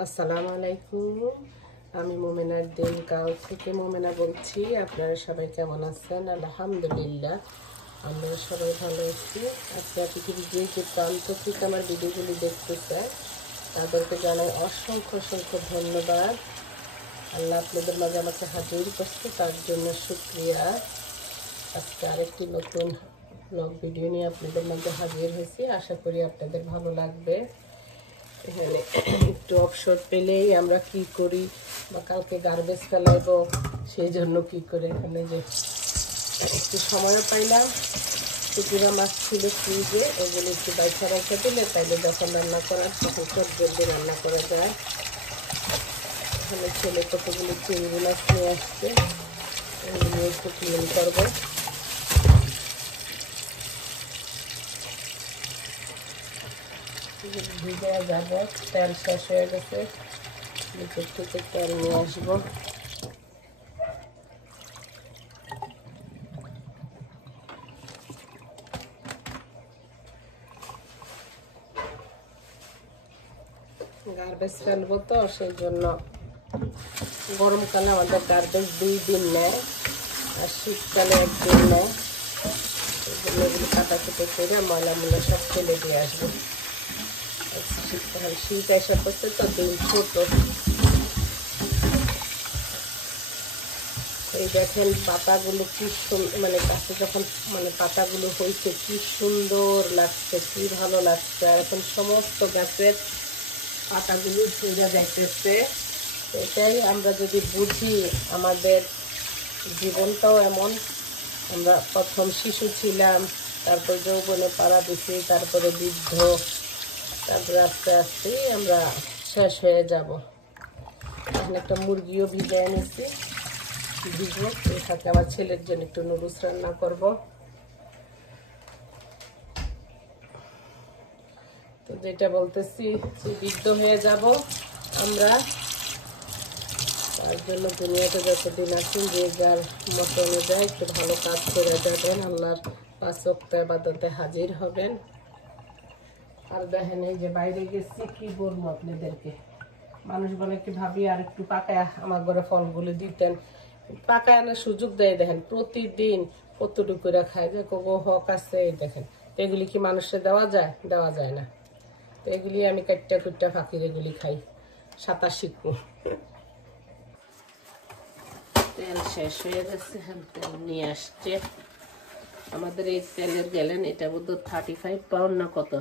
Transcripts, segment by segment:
আসসালামু আলাইকুম। আমি মোমেনার দিনগাঁও থেকে মোমেনা বলছি। আপনারা সবাই কেমন আছেন? আলহামদুলিল্লাহ, আমরা সবাই ভালো আছি। আপনারা পৃথিবীর যে প্রান্ত থেকে আমার ভিডিওগুলি দেখতেছে তাদেরকে জানাই অসংখ্য অসংখ্য ধন্যবাদ। আল্লাহ আপনাদের মাঝে আমাকে হাজির করছে, তার জন্য শুকরিয়া। আজকে আরেকটি নতুন ব্লগ ভিডিও নিয়ে আপনাদের মাঝে হাজির হয়েছি। আশা করি আপনাদের ভালো লাগবে। এখানে একটু অবসর পেলেই আমরা কি করি, বা কালকে গার্বেজ ফেলাইবো, সেই জন্য কি করে এখানে যে একটু সময়ও পাইলাম। পুকুরা মাছ ছিল ফ্রিজে, ওগুলো একটু বাইছা রাখা দিলে তাইলে যখন রান্না করার তখন চট জলদি রান্না করা যায়। এখানে ছেলে কতগুলো চিংড়ি মাছ নিয়ে আসছে, ওগুলো একটু ক্লিন করবো। ভিজে যাবো, তেল শেষ হয়ে গেছে, নিচের থেকে তেল নিয়ে আসবো। গার্বেজ ফেলবো তো সেই জন্য। গরমকালে আমাদের গার্বেজ 2 দিন নেয়, আর শীতকালে 1 দিন নেয়। এগুলো কাটাকুটি করে ময়লা মূলা সব ফেলে দিয়ে আসবো। শীত এসে পড়ছে তো, দিন ছোট। এই দেখেন পাতাগুলো কি মানে গাছে যখন পাতাগুলো হয়েছে কি সুন্দর লাগছে, কি ভালো লাগছে। আর এখন সমস্ত গাছের পাতাগুলো ঝরে যাইতেছে। এটাই আমরা যদি বুঝি, আমাদের জীবনটাও এমন। আমরা প্রথম শিশু ছিলাম, তারপর যৌবনে পাড়া দিছি, তারপরে বৃদ্ধ, তারপরে আস্তে আস্তেই আমরা শেষ হয়ে যাব। এখন একটা মুরগিও ভিজে এনেছি, ভিজবো। এর সাথে আমার ছেলের জন্য একটু নুডলস রান্না করব। তো যেটা বলতেছি, বৃদ্ধ হয়ে যাব আমরা, তার জন্য দুনিয়াতে যতদিন আছেন যে যার মতো অনুযায়ী একটু ভালো কাজ করে যাবেন, আল্লাহর 5 ওয়াক্ত ইবাদতে হাজির হবেন। আর দেখেন এই যে বাইরে গেছি, কি বলবো আপনাদেরকে, মানুষ বলে কি ভাবি আর একটু পাকায় আমার ঘরে ফলগুলো দিতেন, পাকায় আনার সুযোগ দেয়। দেখেন প্রতিদিন কতটুকু করে খায়, যে কোকো হক আছে। এই দেখেন, এগুলি কি মানুষের দেওয়া যায়? দেওয়া যায় না। তো এগুলি আমি কাটটা কুটটা ফাঁকির এগুলি খাই, সাঁতার শিখবো। তেল শেষ হয়ে গেছে, তেল নিয়ে আসছে। আমাদের এই তেলের গেলেন, এটা বোধ 35 পাউন্ড না কত।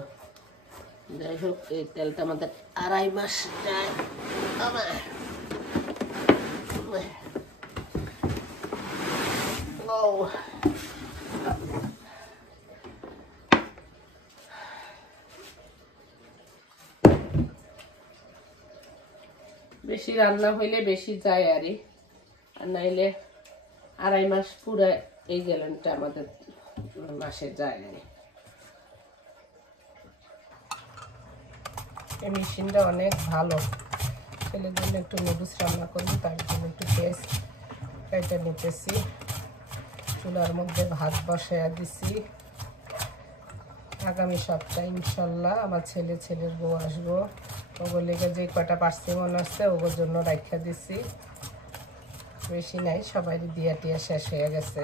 যাই হোক, এই তেলটা আমাদের 2.5 মাস যায়। বেশি রান্না হইলে বেশি যায়, আর নাইলে 2.5 মাস পুরো এই গ্যালনটা আমাদের মাসে যায়। এই মেশিনটা অনেক ভালো। ছেলের জন্য একটু নুডলস রান্না করবো, তার জন্য একটু পেস্ট কেটে নিতেছি। চুলার মধ্যে ভাত বসাইয়া দিছি। আগামী সপ্তাহে ইনশাল্লাহ আমার ছেলের বউ আসবো। ওগুলো লেগে যে কটা পারছি মনে হচ্ছে, ওগুলোর জন্য রাখা দিছি। বেশি নাই, সবাই দিয়া টিয়া শেষ হয়ে গেছে।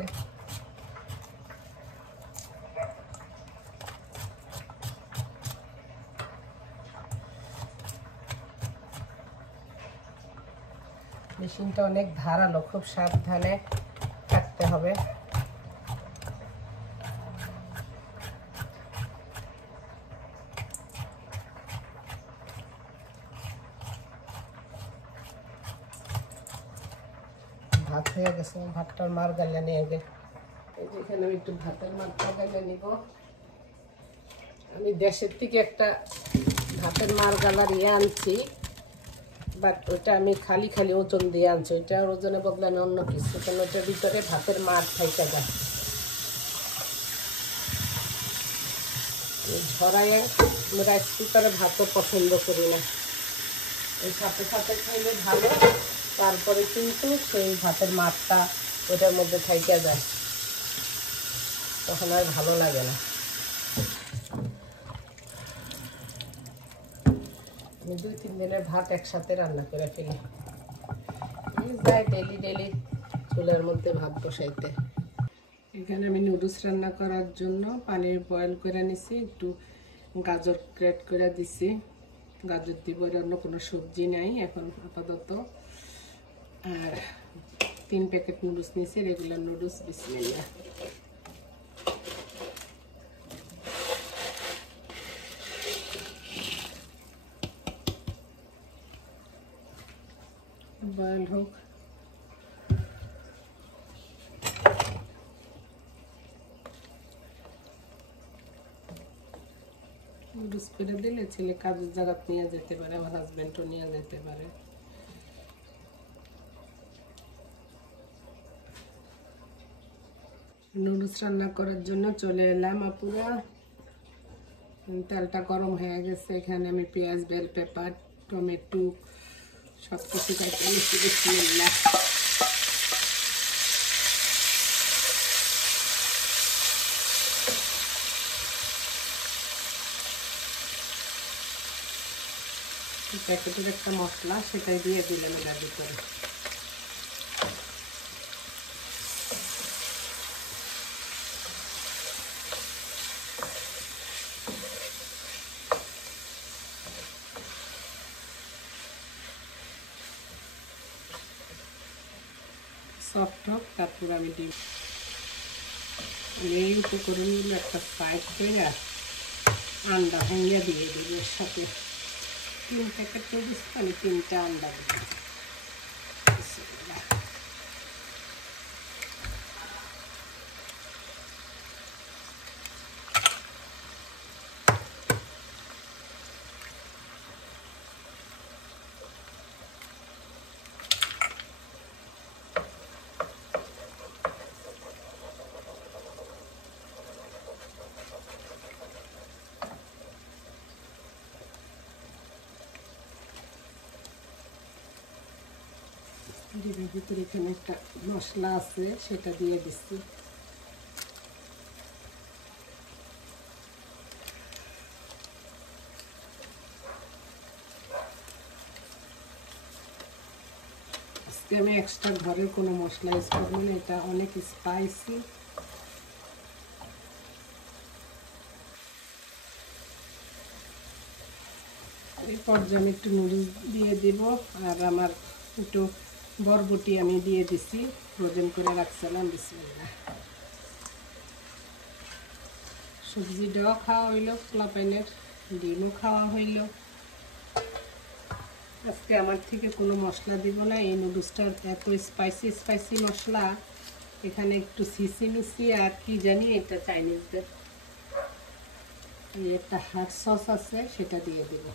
মেশিনটা অনেক ধারালো, খুব সাবধানে কাটতে হবে। ভাত হয়ে গেছে, ভাতটার মার গালে নিয়ে গে। এই যেখানে আমি একটু ভাতের মারটা গালে নিব। আমি দেশের থেকে একটা ভাতের মার গালার আনছি, বাট ওইটা আমি খালি খালি ওজন দিয়ে আনছি। ওইটা ওজনে বদলানো অন্য কিছু, কারণ ওইটার ভিতরে ভাতের মার থাইকা যায়। ঝরাইয়া রাইস কুকারে ভাতও পছন্দ করি না। এই সাথে সাথে খাইলে ভালো, তারপরে কিন্তু সেই ভাতের মারটা ওটার মধ্যে থাইকা যায়, তখন আর ভালো লাগে না। আমি 2-3 দিনের ভাত একসাথে রান্না করে ফেলি। যাই ডেলি চুলার মধ্যে ভাত বসাইতে। এখানে আমি নুডলস রান্না করার জন্য পানি বয়েল করে নিছি, একটু গাজর গ্রেট করে দিছি। গাজর দিব, অন্য কোনো সবজি নাই এখন আপাতত। আর 3 প্যাকেট নুডলস নিয়েছি, রেগুলার নুডলস। বিসমিল্লাহ। বয়েল হোক। নুডলস করে দিলে ছেলে কাজের জায়গা নিয়ে যেতে পারে, আমার হাজবেন্ডও নিয়ে যেতে পারে। নুডলস রান্না করার জন্য চলে এলাম আপুরা। তেলটা গরম হয়ে গেছে, এখানে আমি পেঁয়াজ, বেল পেপার, টমেটো সব কিছু কাটে নিচ্ছি। বিসমিল্লাহ। প্যাকেটের একটা মশলা, সেটাই দিয়ে দিলাম এটার ভিতরে। সফট হোক, তারপর আমি দিই এই উপকরণগুলো একটা সাইড করে আন্ডা ভেঙে দিয়ে দিই এর সাথে। 3 প্যাকেট নুডলস, আমি 3টা আন্ডা দিই। এর ভিতরে এখানে একটা মশলা আছে, সেটা দিয়ে দিচ্ছি। আজকে আমি এক্সট্রা ঘরে কোনো মশলা ইউজ করবো না, এটা অনেক স্পাইসি। এই পর্যায়ে আমি একটু নুডলস দিয়ে দিব, আর আমার একটু বরবটি আমি দিয়ে দিছি, ফ্রোজেন করে রাখছিলাম। বিসমিল্লাহ। সবজিটাও খাওয়া হইলো, পোলাপাইনের ডিমও খাওয়া হইলো। আজকে আমার থেকে কোনো মশলা দিব না, এই নুডলসটার এত স্পাইসি মশলা। এখানে একটু সিসিমিসি আর কি জানি, এটা চাইনিজদের একটা হট সস আছে, সেটা দিয়ে দিব।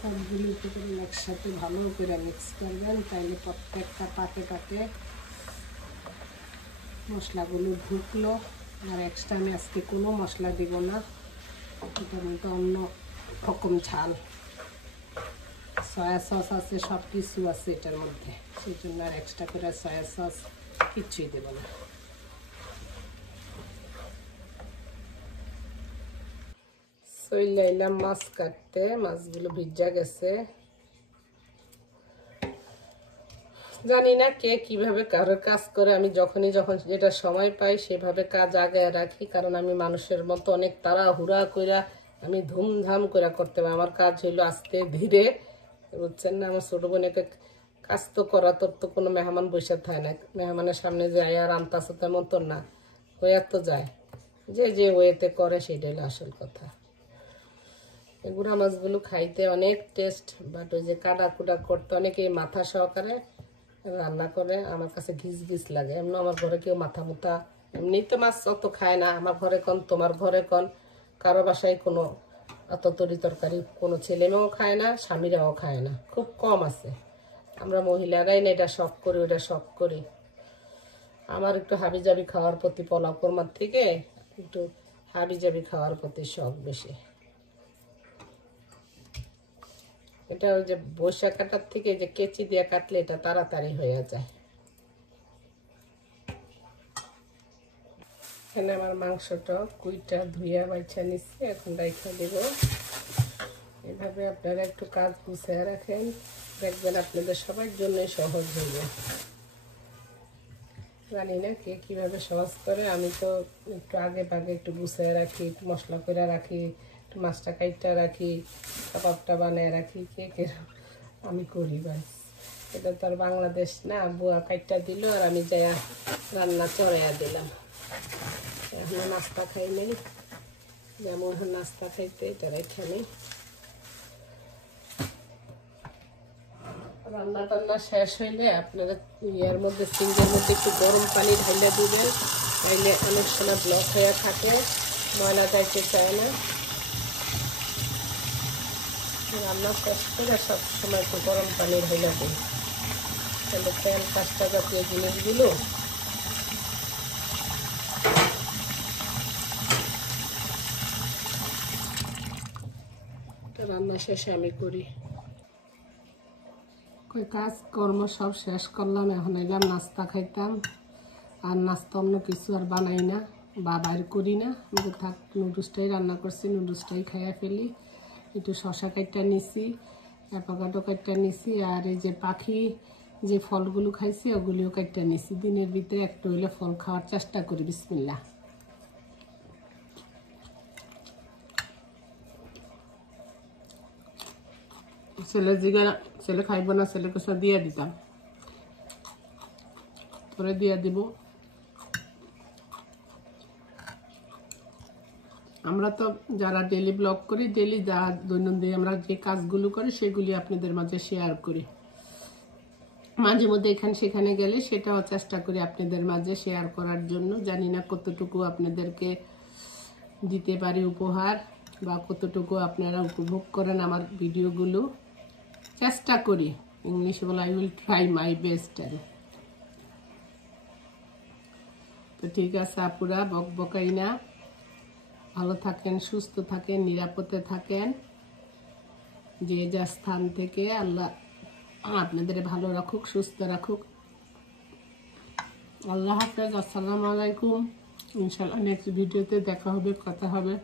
সবগুলো উপকরণ একসাথে ভালো করে মিক্স করবেন, তাইলে প্রত্যেকটা পাকে মশলাগুলো ঢুকলো। আর এক্সট্রা আমি আজকে কোনো মশলা দিব না, এটার মধ্যে অন্য রকম ঝাল। সয়া সস আছে, সব কিছু আছে এটার মধ্যে, সেই জন্য আর এক্সট্রা করে সয়া সস কিচ্ছুই দেব না। চলে এলাম মাছ কাটতে, মাছগুলো ভিজা গেছে। জানি না কে কিভাবে কারোর কাজ করে, আমি যখন যেটা সময় পাই সেভাবে কাজ আগায় রাখি, কারণ আমি মানুষের মতো অনেক তাড়াহুড়া কইরা আমি ধুমধাম করে করতে পারি। আমার কাজ হইলো আস্তে ধীরে, বুঝছেন না। আমার ছোট বোনকে কাজ তো করা, তোর তো কোনো মেহমান বসে থাকে না, মেহমানের সামনে যায় আর আনতাছে তেমন তো না, হইয়া তো যায়, যে ওয়েতে করে সেটাই হলো আসল কথা। গুঁড়া মাছগুলো খাইতে অনেক টেস্ট, বাট ওই যে কাটা কুটা করতে অনেকেই মাথা সহকারে রান্না করে, আমার কাছে ঘিস লাগে। এমনি আমার ঘরে কেউ মাথা মুথা এমনি তো মাছ অত খায় না, আমার ঘরে কন, তোমার ঘরে কন, কারো বাসায় কোনো অত তরি তরকারি কোনো ছেলে মেয়েও খায় না, স্বামীরাও খায় না, খুব কম আছে। আমরা মহিলারাই না এটা শখ করি, ওটা শখ করি। আমার একটু হাবিজাবি খাওয়ার প্রতি, পোলাও কোরমার থেকে একটু হাবিজাবি খাওয়ার প্রতি শখ বেশি। এটা ওই যে বসা কাটার থেকে যে কেচি দিয়ে কাটলে এটা তাড়াতাড়ি হয়ে যায়। এখানে আমার মাংসটা কুইটা ধুইয়া বাইছা নিচ্ছি, এখন রাইখা দেব। এভাবে আপনারা একটু কাজ গুছিয়ে রাখেন, দেখবেন আপনাদের সবার জন্যই সহজ হয়ে। জানি না কে কীভাবে সহজ করে, আমি তো একটু আগে ভাগে একটু গুছিয়ে রাখি, একটু মশলা করে রাখি, একটু মাছটা কাইটা রাখি, কাবাবটা বানিয়ে রাখি, কে কে আমি করি বাস। এটা তো আর বাংলাদেশ না, বুয়া কাইটা দিল আর আমি যাই রান্না চড়াইয়া দিলাম। এখন নাস্তা খাই নেই, যেমন নাস্তা খাইতে এটা রেখে নেই। রান্না টান্না শেষ হইলে আপনারা ইয়ার মধ্যে সিঙ্গের মধ্যে একটু গরম পানি ঢাইলে দিবেন, তাইলে অনেক সময় ব্লক হয়ে থাকে, ময়লা যাইতে চায় না। রান্না শেষ করে সবসময় একটু গরম পানি ঢাইলে দিন, তাহলে তেল পাস্তা জাতীয় জিনিসগুলো রান্না শেষে আমি করি। কই কাজ কর্ম সব শেষ করলাম, এখন এলাম নাস্তা খাইতাম। আর নাস্তা অন্য কিছু আর বানাই না বা বাইর করি না, আমি থাক নুডলসটাই রান্না করছি, নুডলসটাই খাইয়া ফেলি। একটু শশা কাইটটা নিছি, অ্যাভোকাডো কাইটটা নিছি, আর এই যে পাখি যে ফলগুলো খাইছি ওগুলিও কাইটটা নিছি। দিনের ভিতরে একটু হইলে ফল খাওয়ার চেষ্টা করি। বিসমিল্লাহ। ছেলে জিগা, ছেলে খাইব না, ছেলেকে সব দিয়ে দিতাম, পরে দিয়ে দিব। আমরা তো যারা ডেলি ব্লগ করি, ডেলি যা দৈনন্দিন আমরা যে কাজগুলো করি সেগুলি আপনাদের মাঝে শেয়ার করি। মাঝে মধ্যে এখানে সেখানে গেলে সেটাও চেষ্টা করি আপনাদের মাঝে শেয়ার করার জন্য। জানি না কতটুকু আপনাদেরকে দিতে পারি উপহার, বা কতটুকু আপনারা উপভোগ করেন আমার ভিডিওগুলো। চেষ্টা করি, ইংলিশ বলে I will try my best. তো ঠিক আছে আপুরা, বকবকাই না, ভালো থাকেন, সুস্থ থাকেন, নিরাপদে থাকেন। যে যা স্থান থেকে আল্লাহ আপনাদের ভালো রাখুক, সুস্থ রাখুক। আল্লাহ হাফেজ, আসসালামু আলাইকুম। ইনশাআল্লাহ নেক্সট ভিডিওতে দেখা হবে, কথা হবে।